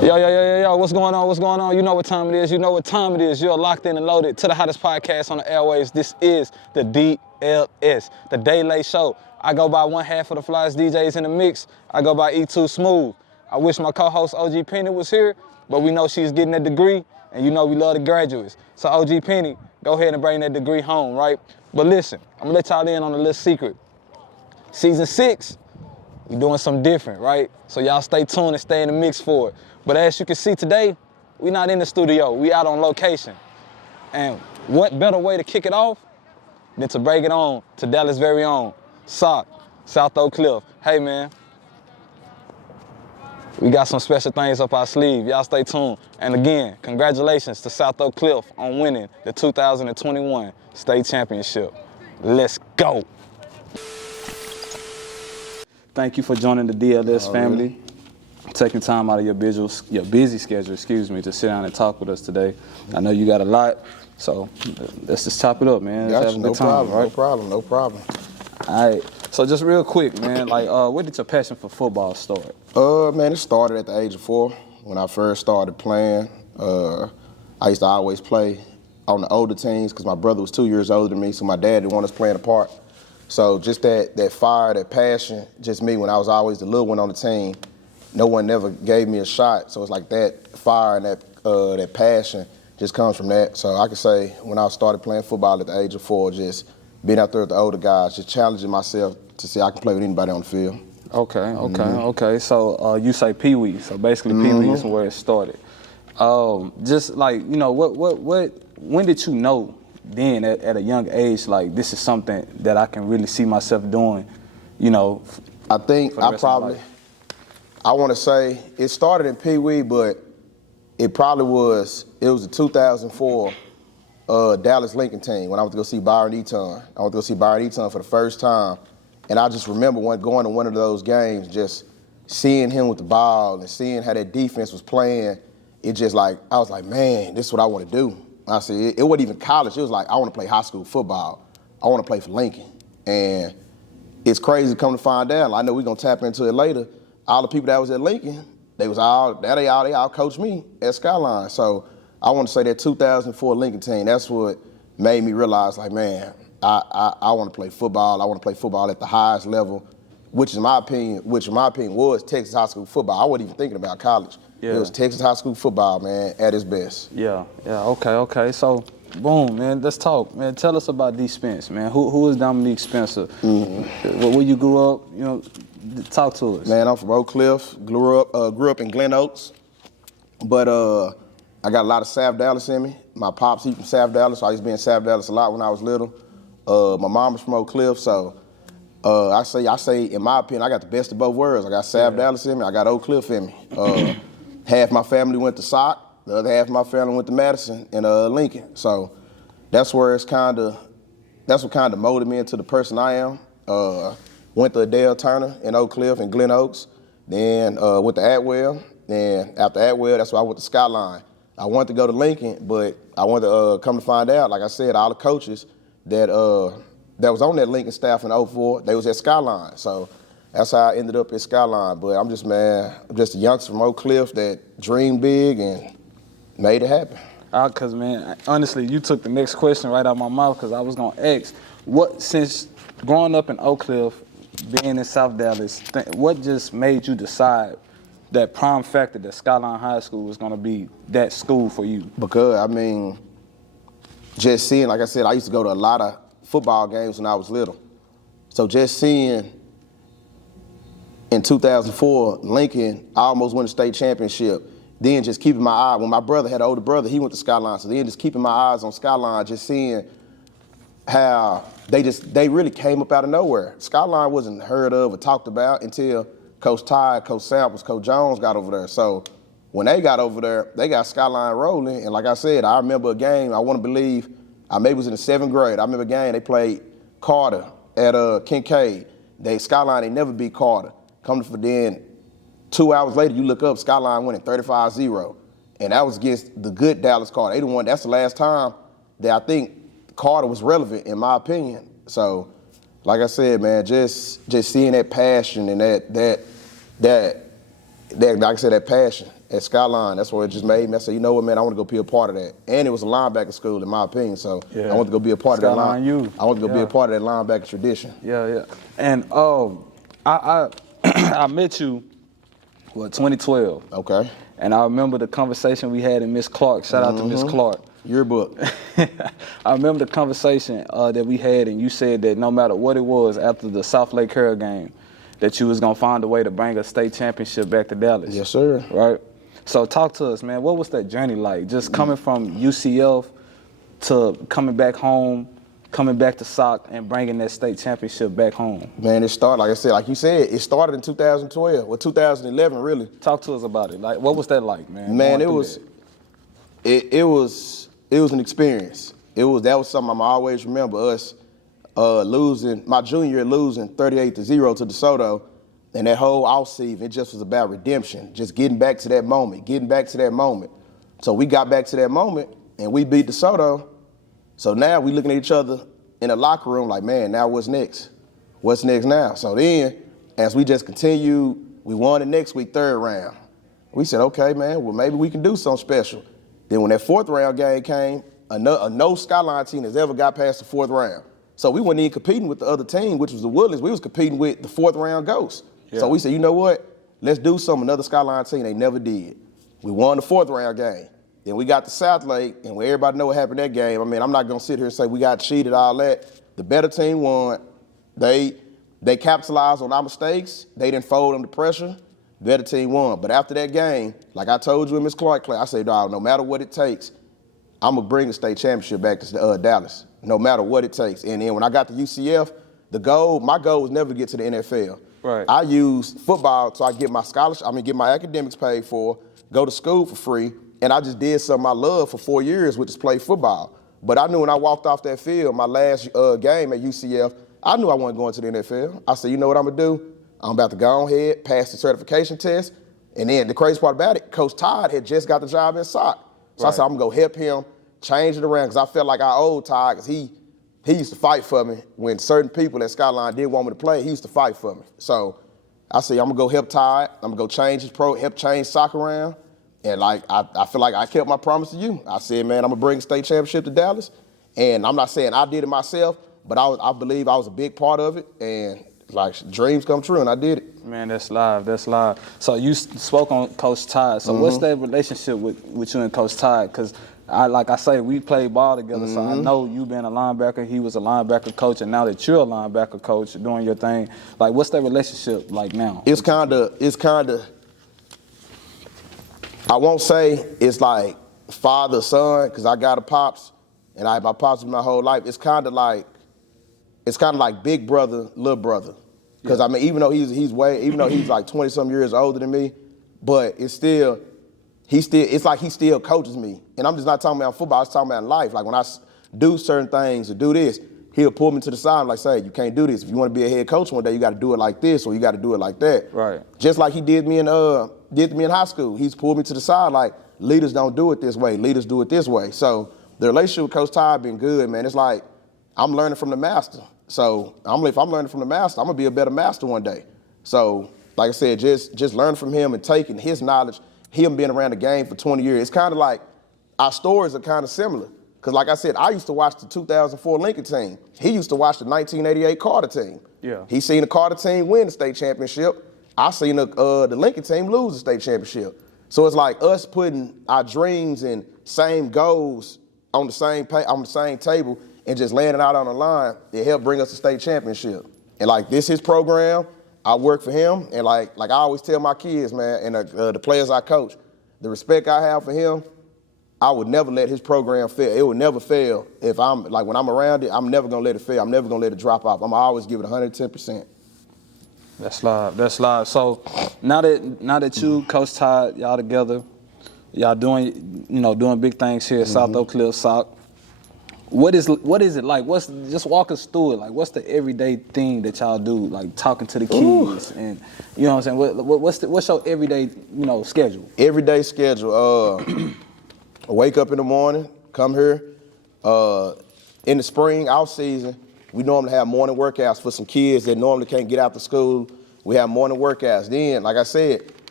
Yo, what's going on? What's going on? You know what time it is. You know what time it is. You're locked in and loaded to the hottest podcast on the airwaves. This is the DLS, the Day Late Show. I go by one half of the flyest DJs in the mix. I go by E2 Smooth. I wish my co-host OG Penny was here, but we know she's getting that degree, and you know we love the graduates. So OG Penny, go ahead and bring that degree home, right? But listen, I'm gonna let y'all in on a little secret. Season 6, we doing something different, right? So y'all stay tuned and stay in the mix for it. But as you can see today, we not in the studio, we out on location. And what better way to kick it off than to break it on to Dallas' very own, Sock, South Oak Cliff. Hey man, we got some special things up our sleeve, y'all stay tuned. And again, congratulations to South Oak Cliff on winning the 2021 state championship. Let's go. Thank you for joining the DLS family. Taking time out of your busy schedule, to sit down and talk with us today. I know you got a lot, so let's just chop it up, man. Gotcha, no problem. All right, so just real quick, man, where did your passion for football start? Man, it started at the age of 4 when I first started playing. I used to always play on the older teams because my brother was 2 years older than me, so my dad didn't want us playing apart. So just that fire, that passion, just me when I was always the little one on the team. No one never gave me a shot, so it's like that fire and that passion just comes from that. So I could say when I started playing football at the age of 4, just being out there with the older guys, just challenging myself to see I can play with anybody on the field. Okay. So you say Pee Wee, so basically Pee Wee is where it started. Just when did you know then at a young age, like this is something that I can really see myself doing, I think I want to say it started in Pee Wee, but it was the 2004 Dallas Lincoln team when I went to go see Byron Eaton. I went to go see Byron Eaton for the first time, and I just remember going to one of those games, just seeing him with the ball and seeing how that defense was playing. It just I was like, man, this is what I want to do. I said, it wasn't even college. It was like, I want to play high school football. I want to play for Lincoln. And it's crazy to come to find out. I know we're going to tap into it later. All the people that was at Lincoln, they all coached me at Skyline. So I want to say that 2004 Lincoln team, that's what made me realize, like, man, I want to play football. I want to play football at the highest level, which in my opinion was Texas high school football. I wasn't even thinking about college. Yeah. It was Texas high school football, man, at its best. Yeah, okay. So, boom, man, let's talk. Man, tell us about D. Spence, man. Who is Domenic Spencer? Mm-hmm. Where you grew up, talk to us. Man, I'm from Oak Cliff, grew up in Glen Oaks, but I got a lot of South Dallas in me. My pops, he from South Dallas, so I used to be in South Dallas a lot when I was little. My mom was from Oak Cliff, so I say, in my opinion, I got the best of both worlds. I got South Dallas in me, I got Oak Cliff in me. Half my family went to Sock, the other half of my family went to Madison and Lincoln. So that's what kind of molded me into the person I am. Went to Adele Turner in Oak Cliff and Glen Oaks, then went to Atwell. Then after Atwell, that's why I went to Skyline. I wanted to go to Lincoln, but I wanted to come to find out, like I said, all the coaches that was on that Lincoln staff in 04, they was at Skyline. So that's how I ended up at Skyline. But I'm just a youngster from Oak Cliff that dreamed big and made it happen. Because, man, honestly, you took the next question right out of my mouth because I was going to ask, since growing up in Oak Cliff, being in South Dallas, what just made you decide that prime factor that Skyline High School was going to be that school for you? Because, just seeing, like I said, I used to go to a lot of football games when I was little. So just seeing in 2004, Lincoln almost won the state championship. Then just keeping my eye, when my brother had an older brother, he went to Skyline. So then just keeping my eyes on Skyline, just seeing how they really came up out of nowhere. Skyline wasn't heard of or talked about until Coach Ty, Coach Samples, Coach Jones got over there. So when they got over there, they got Skyline rolling. And like I said, I remember a game, I want to believe, I maybe was in the 7th grade. I remember a game, they played Carter at Kincaid. Skyline, they never beat Carter. Coming for then, 2 hours later, you look up, Skyline winning 35-0. And that was against the good Dallas Carter. They the one, that's the last time that I think Carter was relevant, in my opinion. So, like I said, man, just seeing that passion and that like I said, that passion, at Skyline. That's what it just made me. I said, you know what, man, I want to go be a part of that. And it was a linebacker school, in my opinion, so I want to go be a part of that I want to go be a part of that linebacker tradition. Yeah. And I met you, 2012. Okay. And I remember the conversation we had in Miss Clark. Shout out to Miss Clark. Yearbook. I remember the conversation that we had, and you said that no matter what it was after the South Lake Carroll game, that you was going to find a way to bring a state championship back to Dallas. Yes, sir. Right? So talk to us, man. What was that journey like? Just coming from UCF to coming back home, coming back to SOC, and bringing that state championship back home. Man, it started, like I said, like you said, it started in 2012, or 2011, really. Talk to us about it. Like, what was that like, man? Man, it was an experience. That was something I always remember, us losing, my junior year losing 38-0 to DeSoto, and that whole offseason, it just was about redemption, just getting back to that moment. So we got back to that moment, and we beat DeSoto. So now we looking at each other in the locker room like, man, now what's next? What's next now? So then, as we just continued, we won the next week, 3rd round. We said, okay, man, well, maybe we can do something special. Then when that 4th round game came, no Skyline team has ever got past the 4th round. So we weren't even competing with the other team, which was the Woodlands. We was competing with the 4th round Ghosts. Yeah. So we said, you know what? Let's do something another Skyline team they never did. We won the 4th round game. Then we got to South Lake, and where everybody know what happened that game. I mean, I'm not going to sit here and say we got cheated, all that. The better team won. They capitalized on our mistakes. They didn't fold under pressure. The better team won. But after that game, like I told you in Miss Clark class, I said, dog, no matter what it takes, I'm going to bring the state championship back to Dallas, no matter what it takes. And then when I got to UCF, my goal was never to get to the NFL. Right. I used football so I get my scholarship, get my academics paid for, go to school for free, and I just did something I loved for 4 years, which is play football. But I knew when I walked off that field, my last game at UCF, I knew I wasn't going to the NFL. I said, you know what I'm going to do? I'm about to go ahead, pass the certification test. And then the crazy part about it, Coach Todd had just got the job in SOC. So I said, I'm going to go help him change it around, because I felt like I owed Todd, because he used to fight for me. When certain people at Skyline didn't want me to play, he used to fight for me. So I said, I'm going to go help Todd. I'm going to go change help change SOC around. And like I feel like I kept my promise to you. I said, man, I'm gonna bring a state championship to Dallas. And I'm not saying I did it myself, but I believe I was a big part of it. And like dreams come true, and I did it. Man, that's live. So you spoke on Coach Todd. So what's that relationship with you and Coach Todd? Because like I say, we played ball together, so I know you being a linebacker, he was a linebacker coach, and now that you're a linebacker coach doing your thing, like what's that relationship like now? It's kind of. I won't say it's like father, son, because I got a pops, and I had my pops my whole life. It's kind of like big brother, little brother. Because even though he's like 20-some years older than me, but it's like he still coaches me. And I'm just not talking about football, I'm talking about life. Like when I do certain things or do this, he'll pull me to the side and like say, you can't do this. If you want to be a head coach one day, you got to do it like this, or you got to do it like that. Right. Just like he did me in high school. He's pulled me to the side like, leaders don't do it this way, leaders do it this way. So the relationship with Coach Todd been good, man. It's like I'm learning from the master. So if I'm learning from the master, I'm gonna be a better master one day. So like I said, just learn from him and taking his knowledge, him being around the game for 20 years. It's kind of like our stories are kind of similar. Because like I said, I used to watch the 2004 Lincoln team. He used to watch the 1988 Carter team. Yeah. He seen the Carter team win the state championship. I seen the Lincoln team lose the state championship. So it's like us putting our dreams and same goals on the same table and just laying it out on the line. It helped bring us a state championship. And like this his program, I work for him, and like I always tell my kids, man, and the players I coach, the respect I have for him, I would never let his program fail. It would never fail. If when I'm around it, I'm never gonna let it fail. I'm never gonna let it drop off. I'm gonna always give it 110%. That's live. So now that you, Coach Todd, y'all together, y'all doing big things here at South Oak Cliff SOC. What is it like? Just walk us through it. Like, what's the everyday thing that y'all do? Like talking to the kids, and you know what I'm saying. What's your everyday schedule? Everyday schedule. Wake up in the morning, come here. In the spring, off season, we normally have morning workouts for some kids that normally can't get out to school. We have morning workouts. Then, like I said,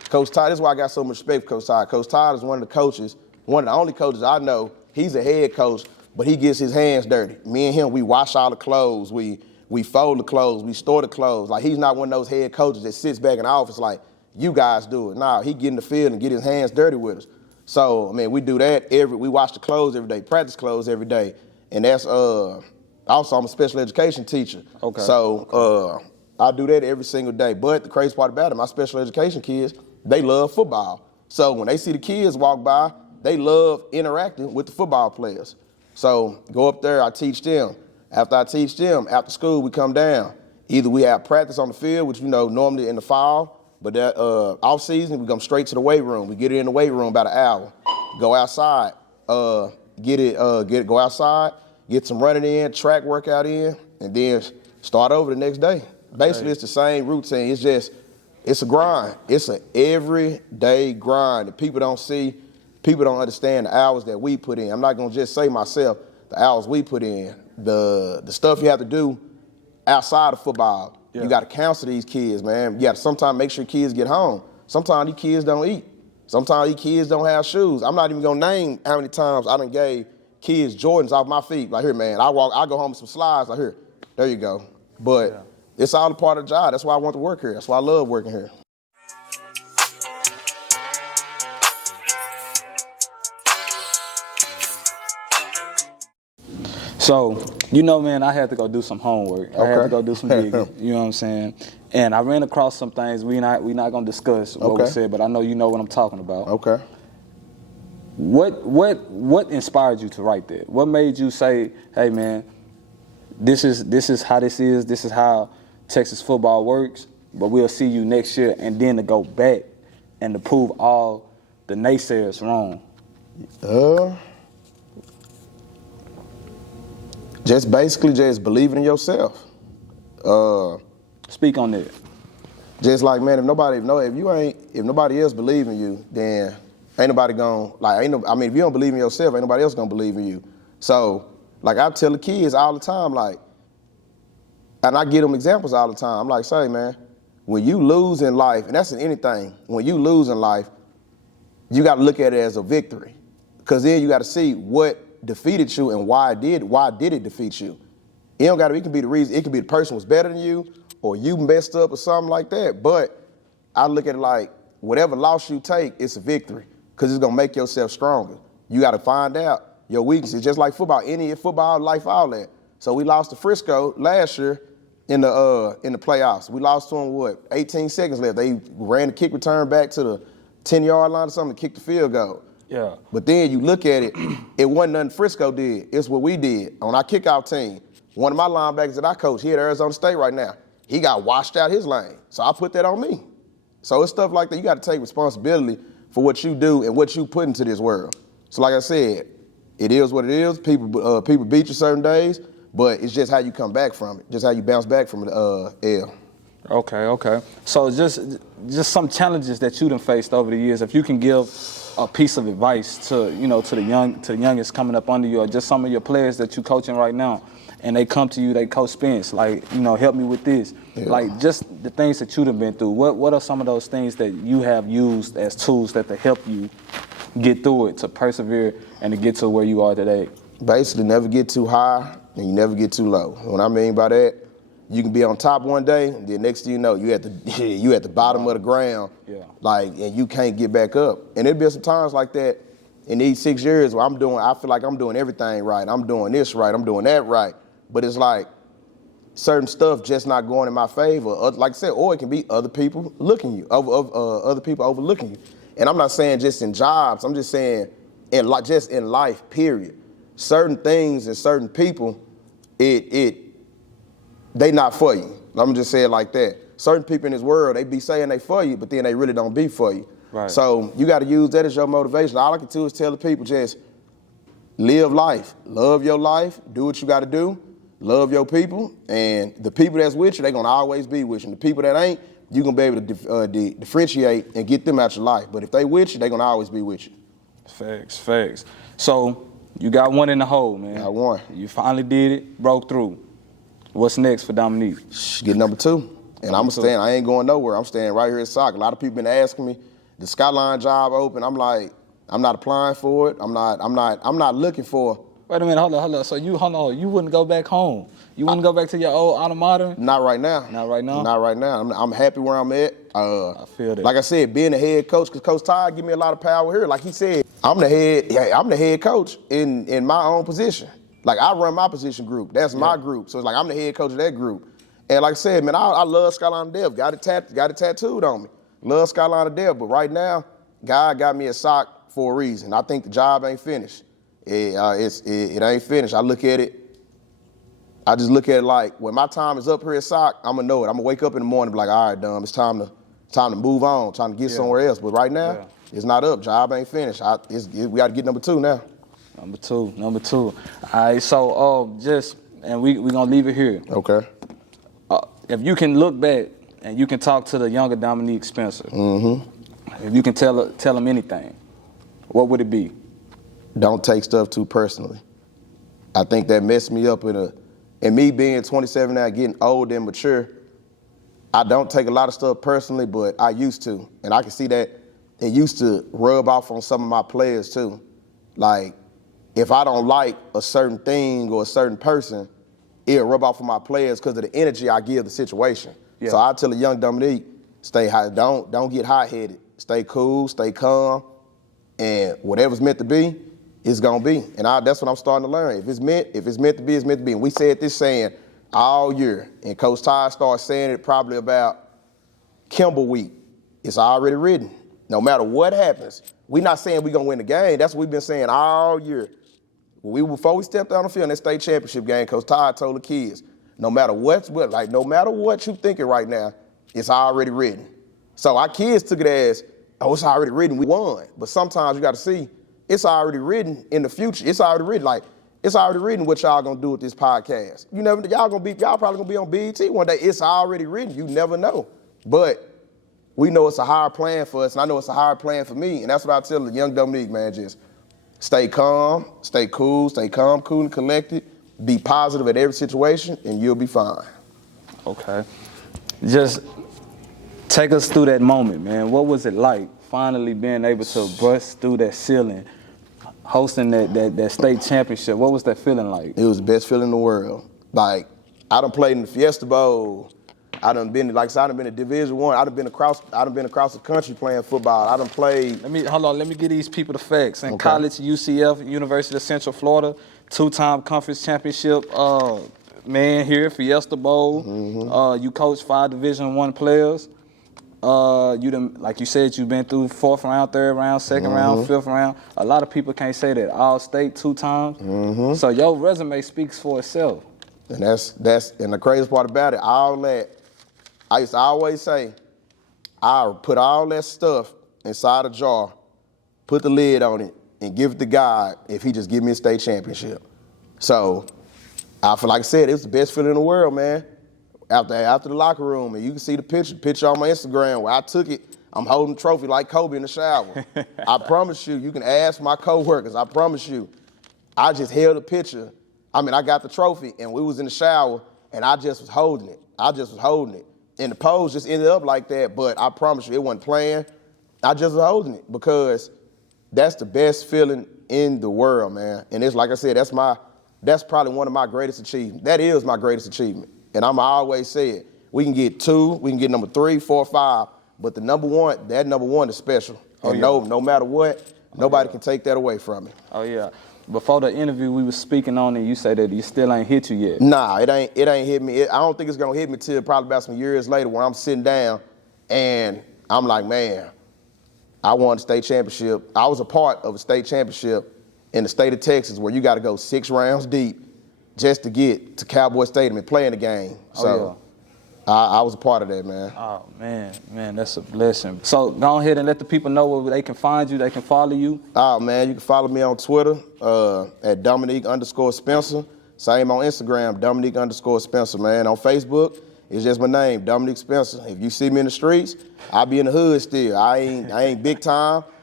Coach Todd, this is why I got so much respect for Coach Todd. Coach Todd is one of the only coaches I know. He's a head coach, but he gets his hands dirty. Me and him, we wash all the clothes, we fold the clothes, we store the clothes. Like, he's not one of those head coaches that sits back in the office like, you guys do it. Nah, he get in the field and get his hands dirty with us. So, I mean, we do that we wash the clothes every day, practice clothes every day. And that's, also I'm a special education teacher. Okay. So, I do that every single day. But the crazy part about it, my special education kids, they love football. So when they see the kids walk by, they love interacting with the football players. So go up there, I teach them. After I teach them, after school, we come down. Either we have practice on the field, which, normally in the fall, but that off season, we come straight to the weight room. We get it in the weight room about an hour. Go outside, go outside, get some running in, track workout in, and then start over the next day. Basically, It's the same routine. It's a grind. It's an everyday grind that people don't see. People don't understand the hours that we put in. I'm not gonna just say myself, the hours we put in, the stuff you have to do outside of football. Yeah. You gotta counsel these kids, man. You gotta sometimes make sure kids get home. Sometimes these kids don't eat. Sometimes these kids don't have shoes. I'm not even gonna name how many times I done gave kids Jordans off my feet. Like, here, man, I go home with some slides, like, here, there you go. But it's all a part of the job. That's why I want to work here. That's why I love working here. So, man, I had to go do some homework. I had to go do some digging, you know what I'm saying? And I ran across some things we not gonna discuss what we said, but I know you know what I'm talking about. Okay. What inspired you to write that? What made you say, hey man, this is how this is how Texas football works, but we'll see you next year, and then to go back and to prove all the naysayers wrong? Just basically just believing in yourself. Speak on that. Just like, man, if nobody else believe in you, then ain't nobody gonna, if you don't believe in yourself, ain't nobody else gonna believe in you. So, like, I tell the kids all the time, like, and I give them examples all the time. I'm like, say, man, when you lose in life, and that's in anything, when you lose in life, you got to look at it as a victory, because then you got to see what defeated you and why did it defeat you. It can be the reason. It could be the person was better than you, or you messed up or something like that. But I look at it like, whatever loss you take, it's a victory, because it's gonna make yourself stronger. You got to find out your weaknesses, just like football, any football, life, all that. So we lost to Frisco last year in the playoffs. We lost to them, 18 seconds left. They ran the kick return back to the 10-yard line or something to kick the field goal. Yeah. But then you look at it, it wasn't nothing Frisco did. It's what we did on our kickoff team. One of my linebackers that I coach, he at Arizona State right now, he got washed out his lane. So I put that on me. So it's stuff like that. You got to take responsibility for what you do and what you put into this world. So like I said, it is what it is. People beat you certain days, but it's just how you come back from it, just how you bounce back from the L. Okay. So just some challenges that you done faced over the years. If you can give a piece of advice to the youngest coming up under you, or just some of your players that you coaching right now, and they come to you, they Coach Spence, like, help me with this. Yeah. Like, just the things that you done been through. What are some of those things that you have used as tools that to help you get through it, to persevere, and to get to where you are today? Basically, never get too high and you never get too low. What I mean by that, you can be on top one day, and then next thing you know, you at the bottom of the ground, and you can't get back up. And there'll be some times like that in these 6 years where I feel like I'm doing everything right. I'm doing this right. I'm doing that right. But it's like certain stuff just not going in my favor. Like I said, or it can be other people other people overlooking you. And I'm not saying just in jobs. I'm just saying just in life, period. Certain things and certain people, they not for you. I'm just saying it like that. Certain people in this world, they be saying they for you, but then they really don't be for you. Right. So you got to use that as your motivation. All I can do is tell the people, just live life. Love your life. Do what you got to do. Love your people. And the people that's with you, they're going to always be with you. And the people that ain't, you're going to be able to differentiate and get them out your life. But if they with you, they're going to always be with you. Facts. So you got one in the hole, man. I won. You finally did it, broke through. What's next for Domenic? Get number 2. And I'm staying. I ain't going nowhere. I'm staying right here at soccer. A lot of people been asking me, the Skyline job open. I'm like, I'm not applying for it. I'm not looking for. Wait a minute, hold on. So you wouldn't go back home? You wouldn't go back to your old alma mater? Not right now. Not right now? Not right now. I'm happy where I'm at. I feel that. Like I said, being the head coach, because Coach Todd give me a lot of power here. Like he said, I'm the head coach in my own position. Like I run my position group. That's my group. So it's like I'm the head coach of that group. And like I said, man, I love Skyline Dev. Got it tattooed on me. Love Skyline Dev. But right now, God got me a sock for a reason. I think the job ain't finished. It ain't finished. I just look at it like when my time is up here at SOC, I'm gonna know it. I'm gonna wake up in the morning and be like, all right, Dom, it's time to move on, time to get somewhere else. But right now, it's not up. Job ain't finished. We got to get number 2 now. Number two. All right, so we gonna leave it here. Okay. If you can look back and you can talk to the younger Domenic Spencer, if you can tell him anything, what would it be? Don't take stuff too personally. I think that messed me up and me being 27 now, getting old and mature, I don't take a lot of stuff personally, but I used to. And I can see that it used to rub off on some of my players too. Like, if I don't like a certain thing or a certain person, it'll rub off on my players because of the energy I give the situation. Yeah. So I tell a young Domenic, stay high, don't get hot-headed. Stay cool, stay calm, and whatever's meant to be, it's gonna be. And that's what I'm starting to learn. If it's meant to be, it's meant to be. And we said this saying all year, and Coach Todd started saying it probably about Kimball week. It's already written. No matter what happens, we're not saying we're gonna win the game. That's what we've been saying all year. Before we stepped out on the field in that state championship game, Coach Todd told the kids, no matter what you thinking right now, it's already written. So our kids took it as, oh, it's already written, we won. But sometimes you gotta see, it's already written in the future. It's already written what y'all gonna do with this podcast. Y'all probably gonna be on BET one day. It's already written. You never know. But we know it's a higher plan for us, and I know it's a higher plan for me. And that's what I tell the young Domenic, man, just stay calm, stay cool, cool and collected. Be positive at every situation, and you'll be fine. Okay. Just take us through that moment, man. What was it like finally being able to bust through that ceiling, hosting that state championship? What was that feeling like? It was the best feeling in the world. Like, I done played in the Fiesta Bowl. I done been to Division I. I done been across the country playing football. I done played. Let me give these people the facts. In college, UCF, University of Central Florida, 2-time conference championship man here, Fiesta Bowl. You coached 5 Division I players. Like you said, you've been through 4th round, 3rd round, 2nd round, 5th round. A lot of people can't say that. All-state 2 times. So your resume speaks for itself. And and the craziest part about it, all that, I used to always say, I'll put all that stuff inside a jar, put the lid on it, and give it to God if he just give me a state championship. So, I feel like I said, it was the best feeling in the world, man. After the locker room, and you can see the picture on my Instagram where I took it. I'm holding the trophy like Kobe in the shower. I promise you can ask my coworkers, I promise you. I just held the picture. I got the trophy, and we was in the shower, and I just was holding it. And the pose just ended up like that, but I promise you, it wasn't planned. I just was holding it because that's the best feeling in the world, man. And it's like I said, that's probably one of my greatest achievements. That is my greatest achievement. And I'm always say it. We can get 2, we can get number 3, 4, 5, but that number one is special. And no matter what, nobody can take that away from me. Oh yeah. Before the interview, we was speaking on it. You say that you still ain't hit you yet. Nah, it ain't hit me. I don't think it's gonna hit me till probably about some years later when I'm sitting down and I'm like, man, I won the state championship. I was a part of a state championship in the state of Texas where you got to go 6 rounds deep just to get to Cowboy Stadium and play in the game. So I was a part of that, man. Oh, man, that's a blessing. So go ahead and let the people know where they can find you, they can follow you. Oh, man, you can follow me on Twitter at Domenic_Spencer. Same on Instagram, Domenic_Spencer, man. On Facebook, it's just my name, Domenic Spencer. If you see me in the streets, I be in the hood still. I ain't big time.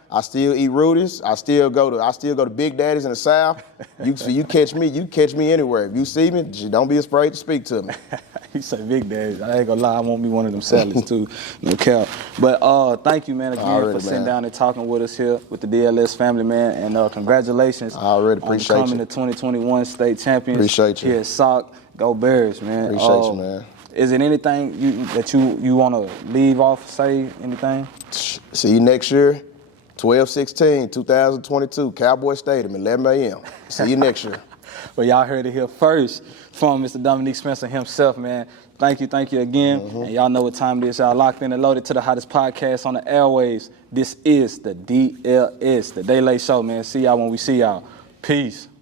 I still eat Rudy's. I still go to Big Daddy's in the South. You catch me anywhere. If you see me, don't be afraid to speak to me. You say Big Daddy's. I ain't gonna lie, I won't be one of them salads too. No cap. But thank you, man, again for sitting down and talking with us here with the DLS family, man. And congratulations. I already appreciate on becoming the 2021 state champions. Appreciate you. Here at SOC. Go Bears, man. Appreciate you, man. Is it anything that you want to leave off, say anything? See you next year, 12/16, 2022, Cowboy Stadium, 11 a.m. See you next year. Well, y'all heard it here first from Mr. Domenic Spencer himself, man. Thank you again. And y'all know what time it is. Y'all locked in and loaded to the hottest podcast on the airwaves. This is the DLS, the Day Late Show, man. See y'all when we see y'all. Peace.